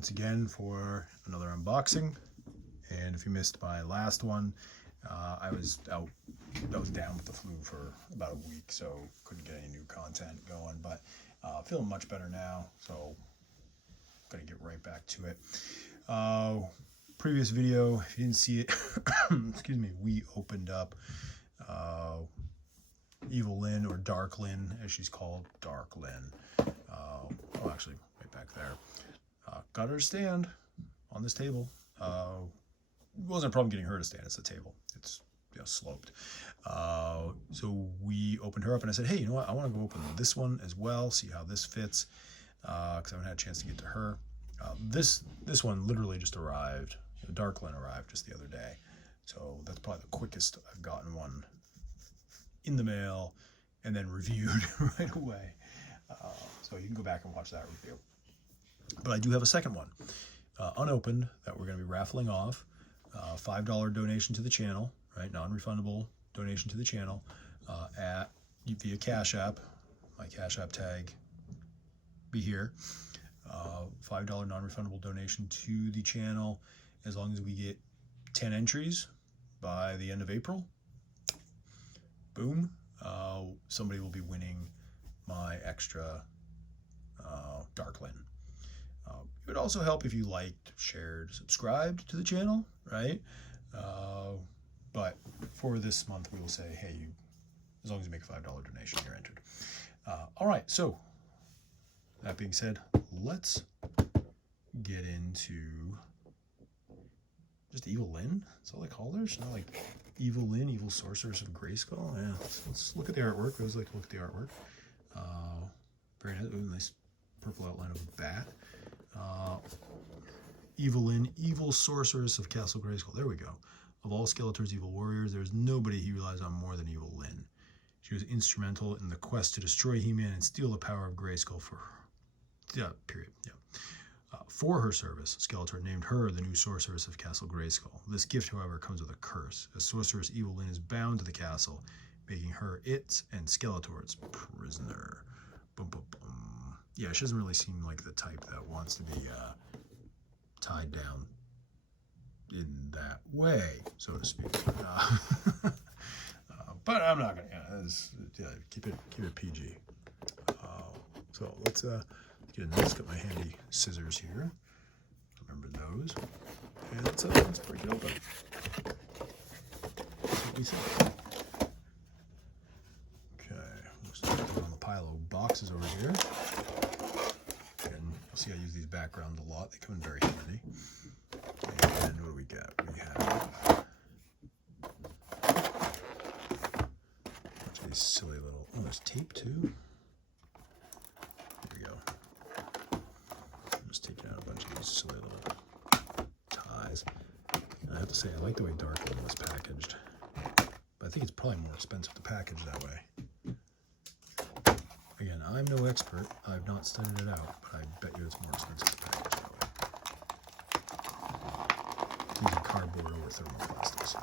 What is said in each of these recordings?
once again for another unboxing. And if you missed my last one, I was down with the flu for about a week, so couldn't get any new content going, but feeling much better now, so gonna get right back to it. Previous video, if you didn't see it, excuse me, we opened up Evil-Lyn, or Dark-Lyn as she's called, Dark-Lyn. Oh, actually, right back there. Got her to stand on this table. It wasn't a problem getting her to stand. It's the table. It's sloped. So we opened her up, and I said, hey, you know what? I want to go open this one as well, see how this fits, because I haven't had a chance to get to her. This one literally just arrived. Dark-Lyn arrived just the other day. So that's probably the quickest I've gotten one in the mail and then reviewed right away. So you can go back and watch that review. But I do have a second one, unopened, that we're going to be raffling off. $5 donation to the channel, right? Non-refundable donation to the channel via Cash App. My Cash App tag be here. $5 non-refundable donation to the channel as long as we get 10 entries by the end of April. Boom. Somebody will be winning my extra Dark-Lyn. It would also help if you liked, shared, subscribed to the channel, right? But for this month, we will say, hey, as long as you make a $5 donation, you're entered. All right, so that being said, let's get into just Evil-Lyn. That's all I call her. She's not like Evil-Lyn, Evil Sorceress of Grayskull. Yeah, let's look at the artwork. I always like to look at the artwork. Very nice. Ooh, nice purple outline of a bat. Evil-Lyn, Evil Sorceress of Castle Grayskull. There we go. Of all Skeletor's evil warriors, there is nobody he relies on more than Evil-Lyn. She was instrumental in the quest to destroy He-Man and steal the power of Grayskull for her. Yeah, period. Yeah. For her service, Skeletor named her the new Sorceress of Castle Grayskull. This gift, however, comes with a curse, as Sorceress Evil-Lyn is bound to the castle, making her its and Skeletor's prisoner. Boom, boom, boom. Yeah, she doesn't really seem like the type that wants to be tied down in that way, so to speak. But I'm not gonna. Keep it PG. So let's get in there. Let's get my handy scissors here. Remember those. And let's break it open. That's what we said. Okay, we'll start on the pile of boxes over here. And you'll see I use these backgrounds a lot. They come in very handy. And what do we got? We have a bunch of these silly little. Oh, there's tape too. Here we go. I'm just taking out a bunch of these silly little ties. And I have to say, I like the way Dark-Lyn was packaged. But I think it's probably more expensive to package that way. Again, I'm no expert. I've not studied it out, but I bet you it's more expensive to package that way. Using cardboard over thermoplastics.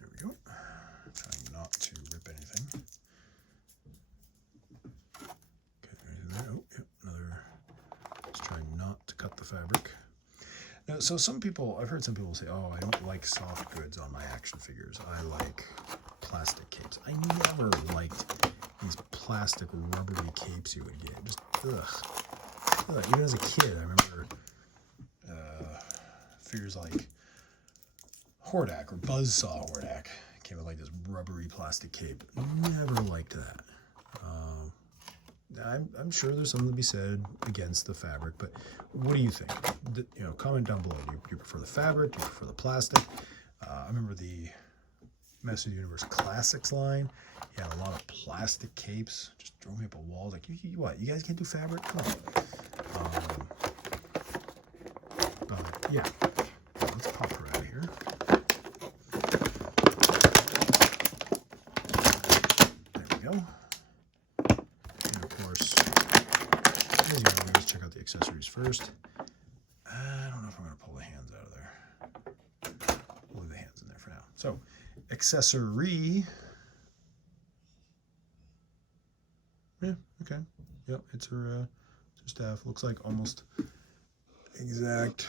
There we go. Trying not to rip anything. Okay, there. Oh, yep, another. Just trying not to cut the fabric. Now, so I've heard some people say, oh, I don't like soft goods on my action figures. I like plastic capes. I never liked these plastic rubbery capes you would get. Just, ugh. Even as a kid, I remember figures like Hordak or Buzzsaw Hordak came with like this rubbery plastic cape. Never liked that. I'm sure there's something to be said against the fabric, but what do you think? Comment down below. Do you prefer the fabric? Do you prefer the plastic? I remember the Masters of the Universe Classics line. He had a lot of plastic capes. Just drove me up a wall. Like, what? You guys can't do fabric? Come on. But yeah, let's pop her out of here. There we go. And of course, as you know, we just check out the accessories first. I don't know if I'm going to pull the hands out of there. We'll leave the hands in there for now. So, accessory. Yeah, okay. Yep, it's her staff. Looks like almost exact.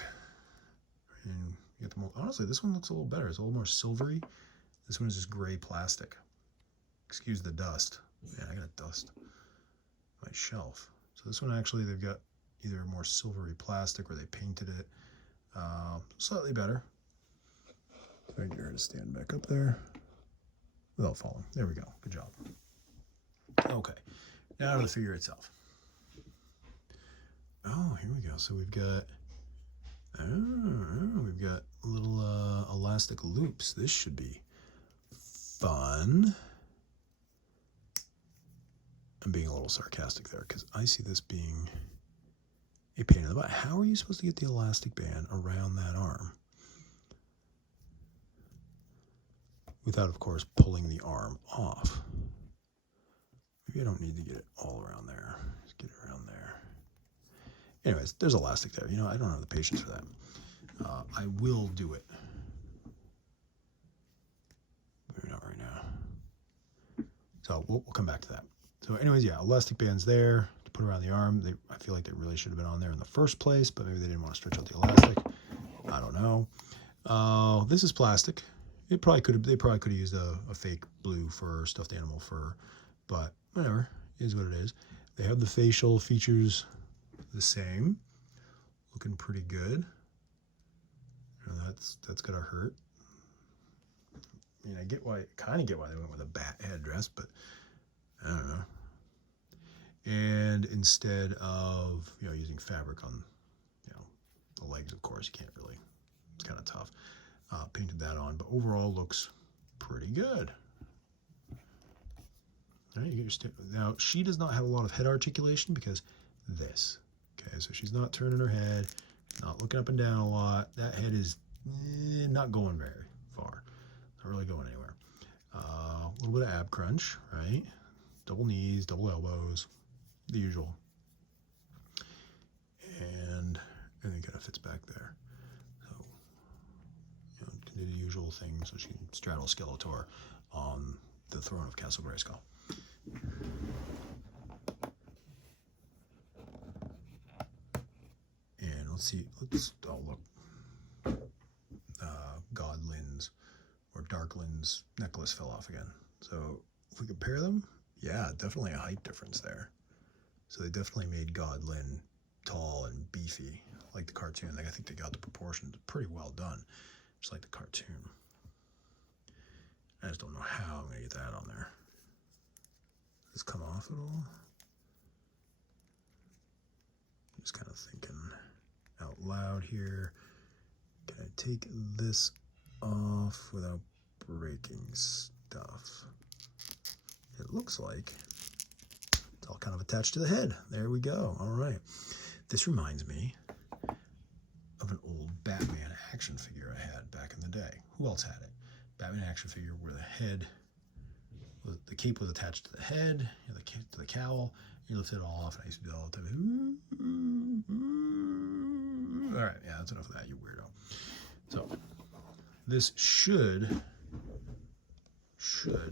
And you get the more, honestly, this one looks a little better. It's a little more silvery. This one is just gray plastic. Excuse the dust. Man, I got dust on my shelf. So this one actually, they've got either more silvery plastic or they painted it slightly better. So I can get her to stand back up there without falling. There we go. Good job. Okay, now to the figure itself. Oh, here we go. So we've got little elastic loops. This should be fun. I'm being a little sarcastic there because I see this being a pain in the butt. How are you supposed to get the elastic band around that arm without, of course, pulling the arm off? Maybe I don't need to get it all around there. Just get it around there. Anyways, there's elastic there. You know, I don't have the patience for that. I will do it. Maybe not right now. So we'll come back to that. So anyways, yeah, elastic band's there to put around the arm. I feel like they really should have been on there in the first place, but maybe they didn't want to stretch out the elastic. I don't know. This is plastic. They probably could have used a fake blue fur, stuffed animal fur, but whatever, it is what it is. They have the facial features the same, looking pretty good. You know, that's gonna hurt. I mean, I kind of get why they went with a bat headdress, but I don't know. And instead of, you know, using fabric on, you know, the legs, of course, you can't really, it's kind of tough. Painted that on, but overall looks pretty good. All right, you get your now, she does not have a lot of head articulation because this. Okay, so she's not turning her head, not looking up and down a lot. That head is not going very far. Not really going anywhere. A little bit of ab crunch, right? Double knees, double elbows, the usual. And it kind of fits back there. So, you know, can do the usual thing so she can straddle Skeletor on the throne of Castle Grayskull. And let's see, oh look, God-Lyn's or Dark-Lyn's necklace fell off again. So if we compare them, yeah, definitely a height difference there. So they definitely made God-Lyn tall and beefy, like the cartoon. Like, I think they got the proportions pretty well done, just like the cartoon. I just don't know how I'm gonna get that on there. Does this come off at all? I'm just kind of thinking out loud here. Can I take this off without breaking stuff? It looks like it's all kind of attached to the head. There we go. All right. This reminds me of an old Batman action figure I had back in the day. Who else had it? Batman action figure where the cape was attached to the head, you know, to the cowl. You lift it all off, and I used to do all the time. All right, yeah, that's enough of that, you weirdo. So this should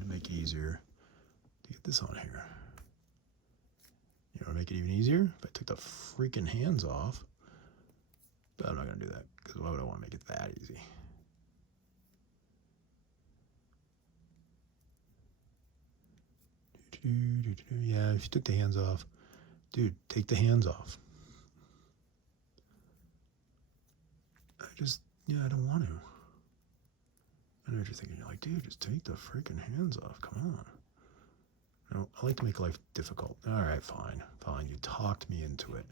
make it easier to get this on here. You know, to make it even easier, if I took the freaking hands off, but I'm not gonna do that because why would I want to make it that easy? Yeah, if you took the hands off, dude, take the hands off. I don't want to. I know what you're thinking. You're like, dude, just take the freaking hands off. Come on. No, I like to make life difficult. All right, fine. Fine. You talked me into it.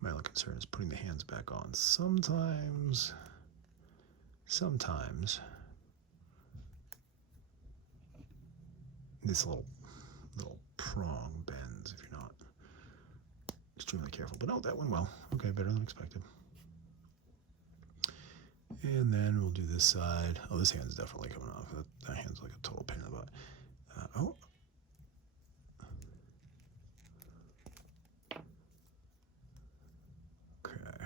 My only concern is putting the hands back on. Sometimes this little prong bends if you're not extremely careful. But no, that went well. Okay, better than expected. And then we'll do this side. Oh, this hand's definitely coming off. That hand's like a total pain in the butt. Oh. Okay.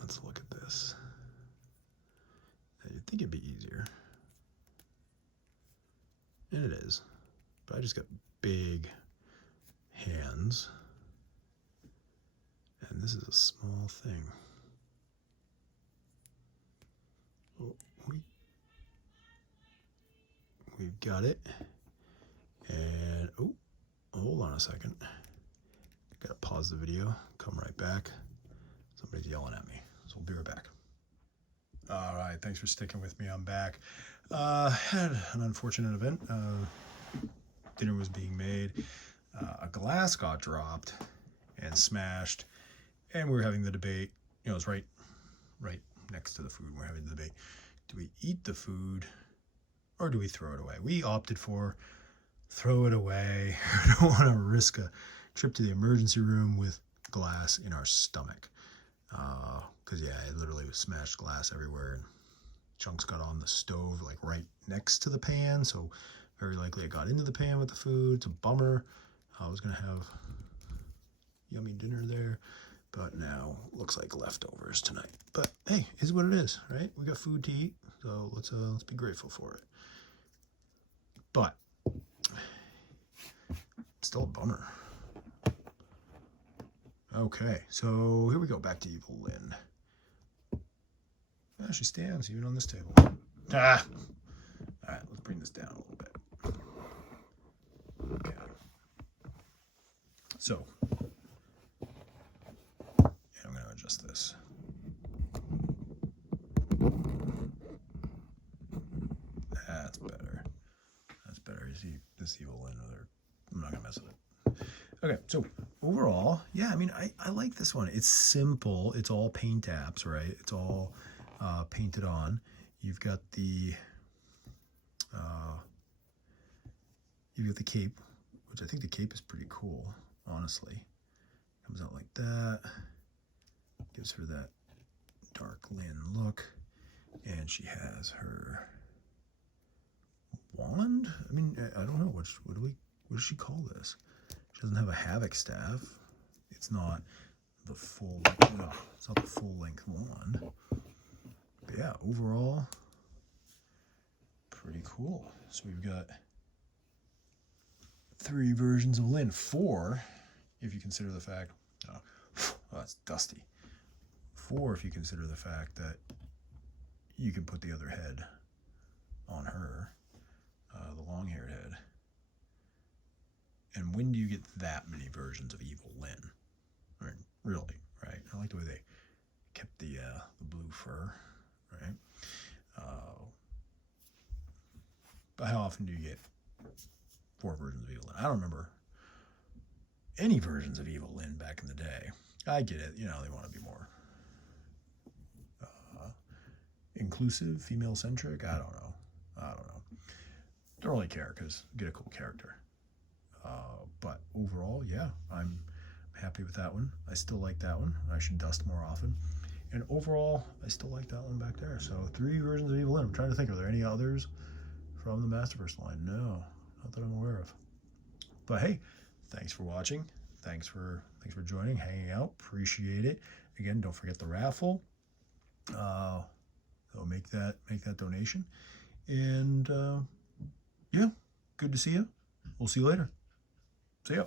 Let's look at this. Now, you'd think it'd be easier. And it is. But I just got big hands. And this is a small thing. Oh, we've got it. And, oh, hold on a second. Gotta pause the video, come right back. Somebody's yelling at me, so we'll be right back. All right, thanks for sticking with me. I'm back. Had an unfortunate event. Dinner was being made. A glass got dropped and smashed, and we were having the debate. You know, it's right next to the food. We're having the debate: do we eat the food or do we throw it away? We opted for throw it away. I don't want to risk a trip to the emergency room with glass in our stomach. Because yeah, it literally was smashed glass everywhere, and chunks got on the stove like right next to the pan, so very likely it got into the pan with the food. It's a bummer. I was gonna have yummy dinner there, but now looks like leftovers tonight. But hey, is what it is, right? We got food to eat, so let's be grateful for it. But it's still a bummer. Okay, so here we go, back to Evil-Lyn. Ah, she stands even on this table. Ah! Alright, let's bring this down a little bit. Okay. So, yeah, I'm going to adjust this. That's better. That's better. You see this Evil-Lyn, I'm not going to mess with it. Okay, so overall, yeah, I mean, I like this one. It's simple. It's all paint apps, right? It's all painted on. You've got the cape, which I think the cape is pretty cool, honestly. Comes out like that. Gives her that dark Lyn look. And she has her wand? I mean, I don't know. What does she call this? She doesn't have a havoc staff. It's not the full, no, it's not the full length wand. But yeah, overall, pretty cool. So we've got 3 versions of Lyn. 4, if you consider the fact, oh, that's dusty. 4, if you consider the fact that you can put the other head on her, the long-haired head. And when do you get that many versions of Evil-Lyn? I mean, really, right? I like the way they kept the blue fur, right? But how often do you get 4 versions of Evil-Lyn? I don't remember any versions of Evil-Lyn back in the day. I get it, you know, they want to be more inclusive, female-centric. I don't know. Don't really care because get a cool character. But overall, yeah, I'm happy with that one. I still like that one. I should dust more often. And overall, I still like that one back there. So 3 versions of Evil-Lyn. I'm trying to think, are there any others from the Masterverse line? No, not that I'm aware of. But hey, thanks for watching. Thanks for joining, hanging out. Appreciate it. Again, don't forget the raffle. So make that donation. And yeah, good to see you. We'll see you later. See ya.